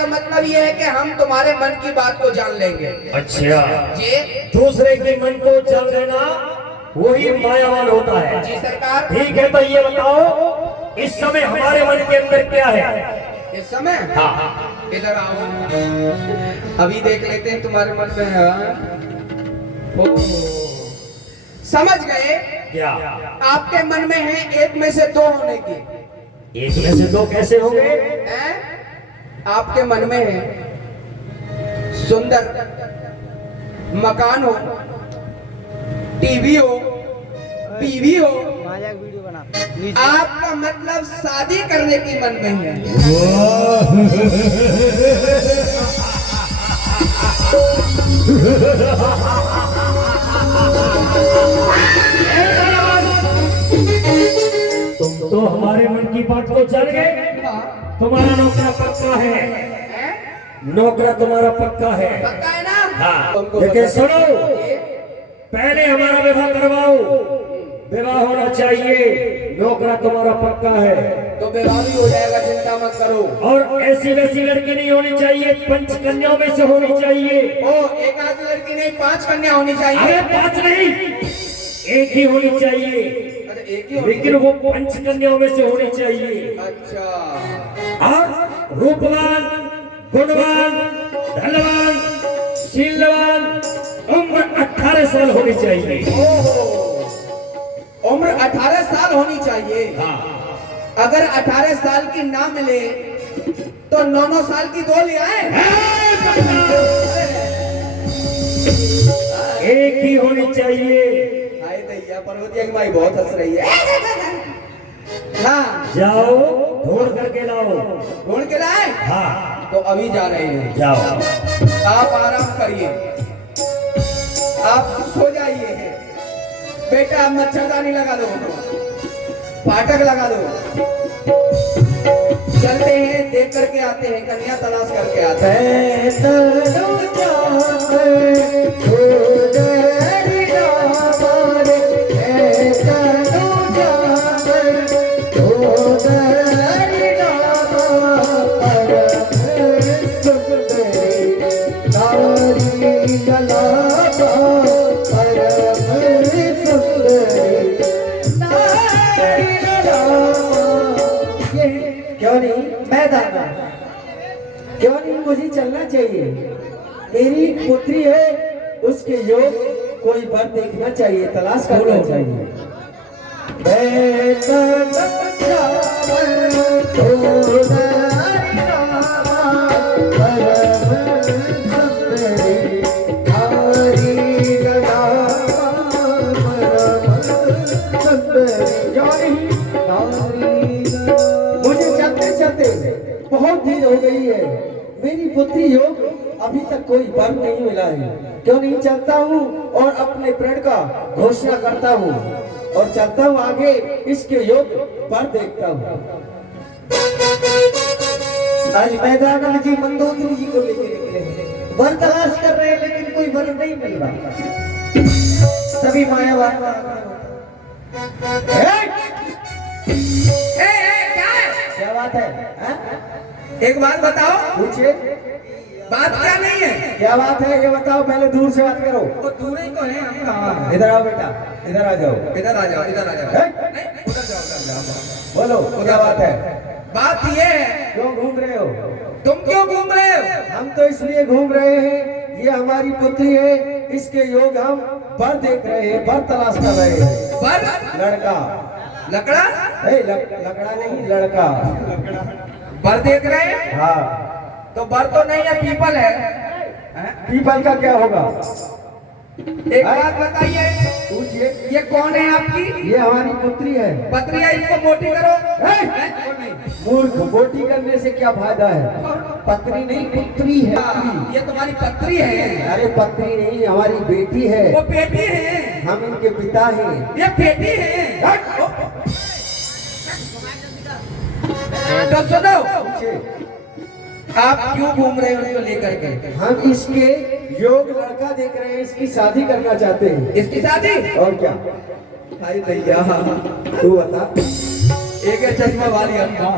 का मतलब ये है कि हम तुम्हारे मन की बात को जान लेंगे। अच्छा जी दूसरे के मन को जान लेना वही मायावान होता है। जी सरकार। ठीक है तो ये बताओ इस समय हमारे मन के अंदर क्या है? इस समय हाँ इधर आओ, अभी देख लेते हैं तुम्हारे मन में है। ओ, समझ गए? क्या आपके मन में है एक में से दो होने की। एक में से दो कैसे होंगे? हैं? आपके मन में है सुंदर मकान हो, टीवी हो, बीवी हो, वीडियो बना। आपका मतलब शादी करने की मन में है। तुम तो हमारे मन की बात को जान गए। तुम्हारा नौकरा पक्का है, नौकरा तुम्हारा पक्का है। पक्का है ना? हाँ लेकिन सुनो, पहले हमारा विवाह करवाओ। विवाह होना चाहिए, नौकरा तुम्हारा पक्का है। तो विवाह भी हो जाएगा, चिंता मत करो। और ऐसी वैसी लड़की नहीं होनी चाहिए, पंच कन्याओं में से होनी चाहिए। ओ एक आध लड़की नहीं, 5 कन्या होनी चाहिए। अरे 5 नहीं, एक ही होनी चाहिए, अच्छा एक ही होनी लेकिन वो पंच कन्याओं में से होनी चाहिए। अच्छा और रूपवान, गुणवान, धनवान, शीलवान, उम्र 18 साल होनी चाहिए। ओहो, उम्र 18 साल होनी चाहिए। हाँ अगर 18 साल की ना मिले तो 9 साल की 2 ले आए। एक ही होनी चाहिए। हाय दैया, पर्वतिया की माई बहुत हंस रही है। हाँ जाओ ढूंढ करके लाओ। ढूंढ के लाए? हाँ तो अभी जा रहे हैं। जाओ। आप आराम करिए, आप सो जाइए। बेटा आप मच्छरदानी लगा दो, फाटक लगा दो। चलते हैं, देख करके आते हैं, कन्या तलाश करके आते हैं। क्यों नहीं? मैं दादा क्यों नहीं? मुझे चलना चाहिए। मेरी पुत्री है, उसके योग कोई वर देखना चाहिए, तलाश करना चाहिए। बहुत देर हो गई है, मेरी पुत्री योग अभी तक कोई वर नहीं मिला है। क्यों नहीं? चलता हूँ और अपने प्रण का घोषणा करता हूँ और चलता हूँ आगे, इसके योग वर देखता हूँ। आज मैदान जी मंदोदरी जी को लेकर निकले हैं, वर तलाश कर रहे हैं, लेकिन कोई वर नहीं मिल रहा। सभी मायावान क्या बात है? एक बात बताओ। पूछिए। बात क्या नहीं है? क्या बात है ये बताओ, पहले दूर से बात करो। वो दूर ही तो है, हम कहाँ? इधर आओ बेटा, इधर आ जाओ। इधर आ जाओ, इधर आ जाओ। नहीं, उधर जाओ, उधर जाओ। बोलो क्या बात है? बात ये है, क्यों घूम रहे हो? तुम क्यों घूम रहे हो? हम तो इसलिए घूम रहे हैं, ये हमारी पुत्री है, इसके योग हम वर देख रहे हैं, वर तलाश कर रहे हैं। पर लड़का लकड़ा लकड़ा नहीं, लड़का। बर देख रहे हैं? हाँ। तो बर तो नहीं है, पीपल है। पीपल का क्या होगा? एक बात बताइए, पूछिए। ये कौन है आपकी? ये हमारी पुत्री है। पत्री है, इसको मोटी करो। मूर्ख, मोटी करने से क्या फायदा है? पत्री नहीं, पुत्री है। ये तुम्हारी पत्री है? अरे पत्री नहीं, हमारी बेटी है। वो बेटी है? हम इनके पिता हैं। ये बेटी है? तो सुनो, आप क्यों घूम रहे हो उसको लेकर के? हम इसके योग लड़का देख रहे हैं, इसकी शादी करना चाहते हैं। इसकी शादी? और क्या? हाय दैया, तू बता। एक है चश्मा वाली अम्मा।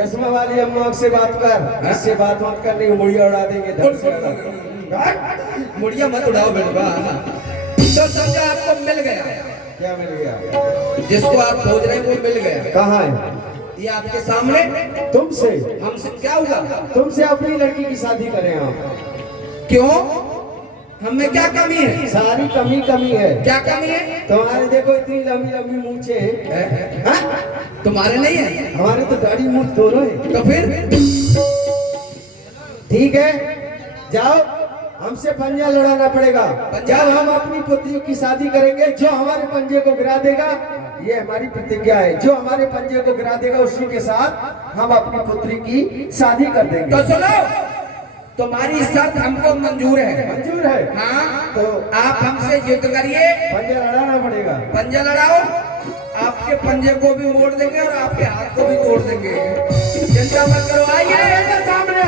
चश्मा वाली अम्मा से बात कर, इससे बात मत करनी, मुड़िया उड़ा देंगे धड़ से अलग। मुड़िया मत उड़ाओ बेटा। तो समझा आपको मिल गया, क्या मिल गया? जिसको आप खोज रहे हैं वो मिल गया। कहाँ है? ये आपके सामने। तुमसे? हमसे क्या हुआ? तुमसे अपनी लड़की की शादी करें आप। क्यों? हमें क्या कमी है? सारी कमी है। क्या कमी है? तुम्हारे देखो इतनी लंबी लंबी मूछे हैं। हाँ? तुम्हारे नहीं है? हमारे तो दाढ़ी मूछ दोनों है। तो फिर ठीक है, जाओ, हमसे पंजा लड़ाना पड़ेगा। जब हम अपनी पुत्री की शादी करेंगे, जो हमारे पंजे को गिरा देगा, ये हमारी प्रतिज्ञा है, जो हमारे पंजे को गिरा देगा उसी के साथ हम अपनी पुत्री की शादी कर देंगे। तो सुनो, तुम्हारी शर्त हमको मंजूर है। मंजूर है? हाँ। तो आप हमसे युद्ध करिए, पंजा लड़ाना पड़ेगा। पंजा लड़ाओ, आपके पंजे को भी मोड़ देंगे और आपके हाथ को भी तोड़ देंगे। चिंता मत करो, आइए सामने।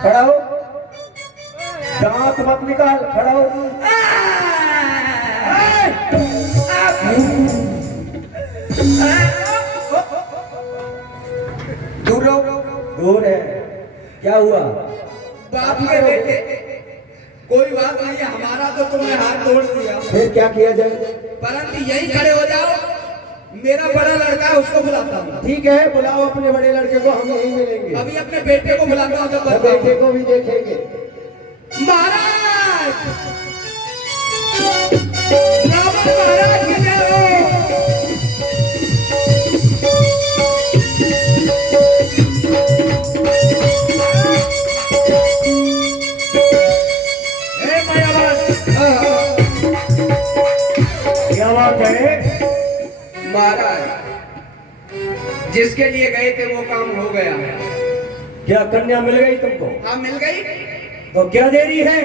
खड़ा हो, दांत मत निकाल, खड़ा हो। दूर रहो। दूर है। क्या हुआ? बाप के बेटे, कोई बात नहीं है, हमारा तो तुमने हाथ तोड़ दिया। फिर क्या किया जाए? परंतु यही खड़े हो जाओ, मेरा बड़ा लड़का है उसको बुलाता हूँ। ठीक है, बुलाओ अपने बड़े लड़के को, हम यहीं मिलेंगे। अभी अपने बेटे को बुलाता हूँ, जब बेटे को भी देखेंगे। महाराज, रावण महाराज के जय हो। हे मायावान, क्या बात है? महाराज, जिसके लिए गए थे वो काम हो गया। क्या कन्या मिल गई तुमको? हाँ मिल गई। तो क्या देरी है?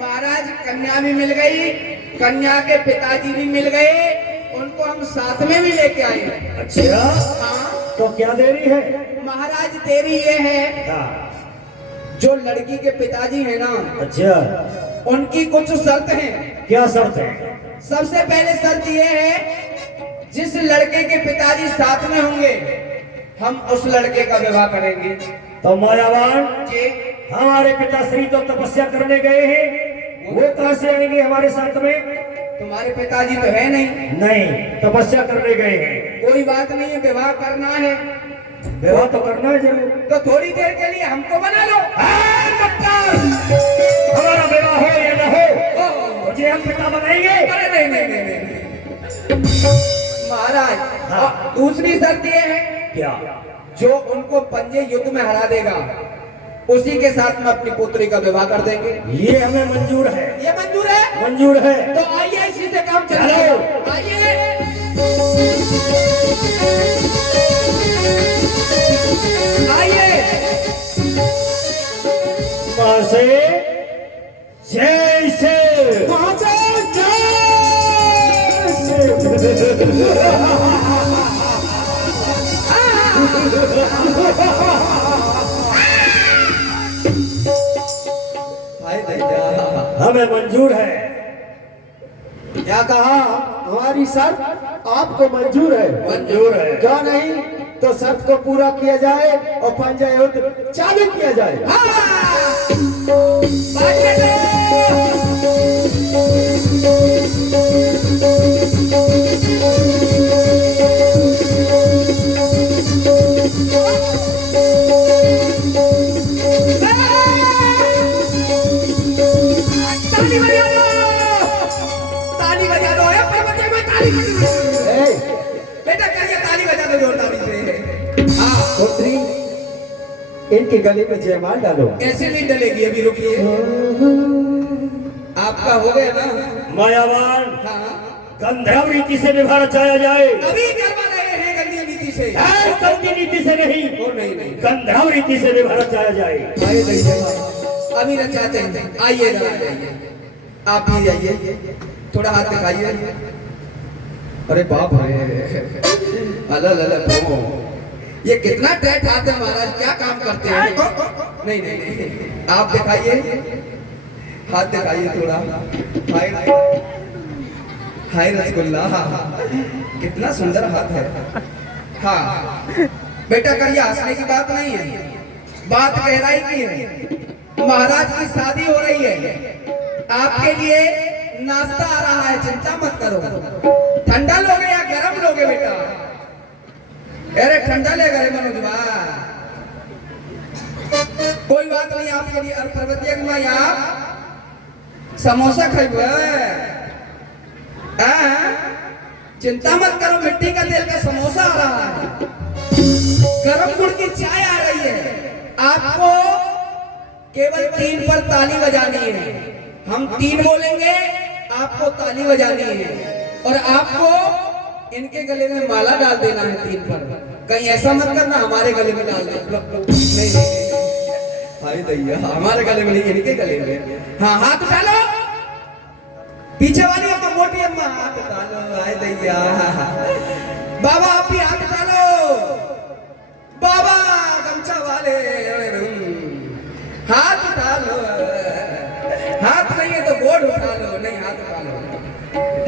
महाराज, कन्या भी मिल गई, कन्या के पिताजी भी मिल गए, उनको हम साथ में भी लेके आए। अच्छा, हाँ तो क्या देरी है? महाराज, देरी ये है, हाँ। जो लड़की के पिताजी है ना, अच्छा, उनकी कुछ शर्त है। क्या शर्त है? सबसे पहले शर्त ये है, जिस लड़के के पिताजी साथ में होंगे हम उस लड़के का विवाह करेंगे। तो मायावान जी, हमारे पिताश्री तो तपस्या करने गए हैं, वो कहां से आएंगे हमारे साथ में? तुम्हारे पिताजी तो है नहीं। नहीं, तपस्या करने गए हैं। कोई बात नहीं है, विवाह करना है, विवाह तो करना है जरूर। तो थोड़ी देर के लिए हमको बना लो। हमारा विवाह हो या न हो, मुझे हम पिता बनाएंगे। अरे नहीं नहीं नहीं नहीं महाराज, हाँ। दूसरी शर्त ये है, क्या? जो उनको पंजे युद्ध में हरा देगा उसी के साथ में अपनी पुत्री का विवाह कर देंगे। ये हमें मंजूर है। ये मंजूर है? मंजूर है। तो आइए इसी से काम चलो। चलो। आइए। आइए। मां से जय से हमें मंजूर है। क्या कहा? हमारी शर्त आपको मंजूर है? मंजूर है। क्यों नहीं? तो शर्त को पूरा किया जाए और पंजा युद्ध चालू किया जाए। बेटा करिए, ताली बजा दो जोरदार से। हाँ, पुत्री, इनके गले में जयमाल डालो। ऐसे नहीं डलेगी, अभी रुकिए। आपका हो गया ना? मायावान, हाँ, गंधर्व रीति से निभा रचाया जाए। अभी करवा रहे हैं गंदी नीति से। गंदी नीति से नहीं, ओ नहीं नहीं, गंधर्व रीति से निभा रचाया जाए। आइए नहीं, अभी रचाते हैं। आइए जरा, आइए, आप भी जाइए। थोड़ा हाथ दिखाइए। अरे बाप रे, अलल अलल हो, ये कितना टाइट हाथ है महाराज, क्या काम करते हैं? नहीं नहीं नहीं, आप दिखाइए, हाथ दिखाइए थोड़ा। हाय हाय रसगुल्ला, कितना सुंदर हाथ है। हाँ बेटा करिए, हंसने की बात नहीं है, बात गहराई की है। महाराज की शादी हो रही है, आपके लिए नाश्ता आ रहा है, चिंता मत करो। ठंडा लोगे या गरम लोगे बेटा? अरे ठंडा ले गए मनोज भाई, कोई बात नहीं आपके लिए। और पर्वतीय माँ आप समोसा खाइए, चिंता मत करो, मिट्टी का तेल का समोसा आ रहा है, गरम गुड़ की चाय आ रही है। आपको केवल 3 पर ताली बजानी है, हम 3 बोलेंगे, आपको ताली बजानी है और आपको इनके गले में माला डाल देना है 3 पर। कहीं ऐसा मत करना हमारे गले में डाल दे, नहीं हाय दैया, हमारे गले में नहीं, इनके गले में। हाँ हाथ डालो, पीछे वाली अम्मा, मोटी अम्मा हाथ डालो, हाय दैया। बाबा आप भी हाथ डालो, बाबा गमछा वाले हाथ डालो, हाथ नहीं है तो बोर्ड उठा लो, नहीं हाथ उठा लो,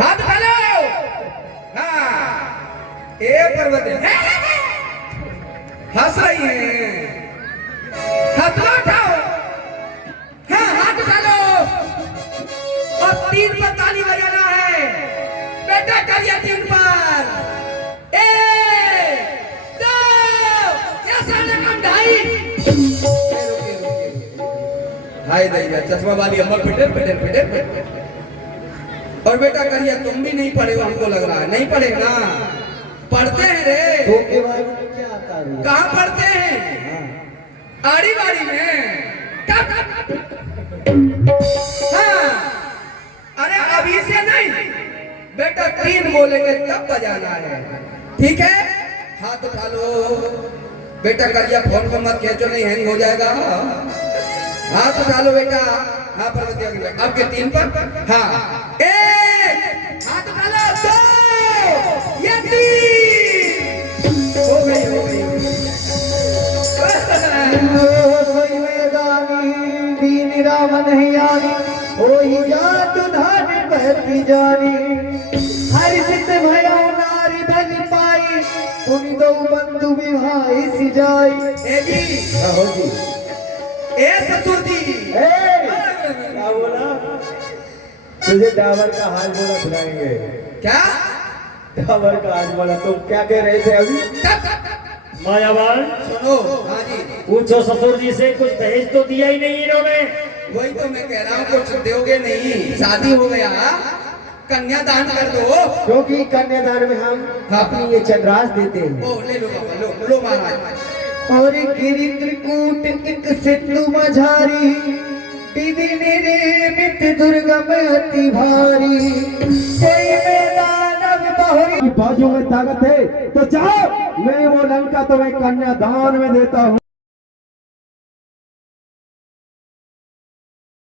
हाथ डालो। हाँ ए पर्वत हंस रही है, हाथ उठाओ, हाँ हाथ डालो और 3 पर ताली बजाना है बेटा, करिए 3 पर। 1 2 कैसा लगा 2.5। हाय दैया, चश्मा वाली अम्मा पिटर पिटर पिटर पिटर। और बेटा करिए, तुम भी नहीं पढ़े हो हमको लग रहा है, नहीं पढ़े ना? पढ़ते हैं रे, धोखेबाजी में क्या आता है? कहाँ पढ़ते हैं? आड़ी बाड़ी में। हाँ अरे अभी से नहीं बेटा, 3 बोलेंगे तब बजाना है, ठीक है? हाथ उठा लो बेटा, करिए फोन को मत खींचो, नहीं हैंग हो जाएगा। हाथ उठा लो बेटा, हाँ पर्वती आपके 3 पर। हाँ 1 हाथ उठा लो, 2 ये 3 हो गई, हो गई। सोई मैदानी दीन राम नहीं आनी, ओही जात धानी बहती जानी, हर सित भयो नारी बन पाई, उन दो बंधु विवाही सी जाई। ए जी, हो जी, ए ससुर जी, क्या बोला? तुझे डाबर का हाल बोला सुनाएंगे। क्या डाबर का हाल बोला? तुम क्या कह रहे थे अभी? मायावान सुनो, हाँ जी, पूछो ससुर जी से, कुछ दहेज तो दिया ही नहीं इन्होंने। वही तो मैं कह रहा हूँ, कुछ दोगे नहीं, शादी हो गया, कन्यादान कर दो। क्योंकि कन्यादान में हम अपनी ये चंद्रास देते हैं। ओ ले लो बाबा, लो महाराज। और गिरि त्रिकूट एक सिद्धू मझारी, दीदी निर्मित दुर्गम अति भारी, कोई मैदान अब बहुरी। बाजू में ताकत है तो जाओ, मैं वो लंका तुम्हें कन्यादान में देता हूँ।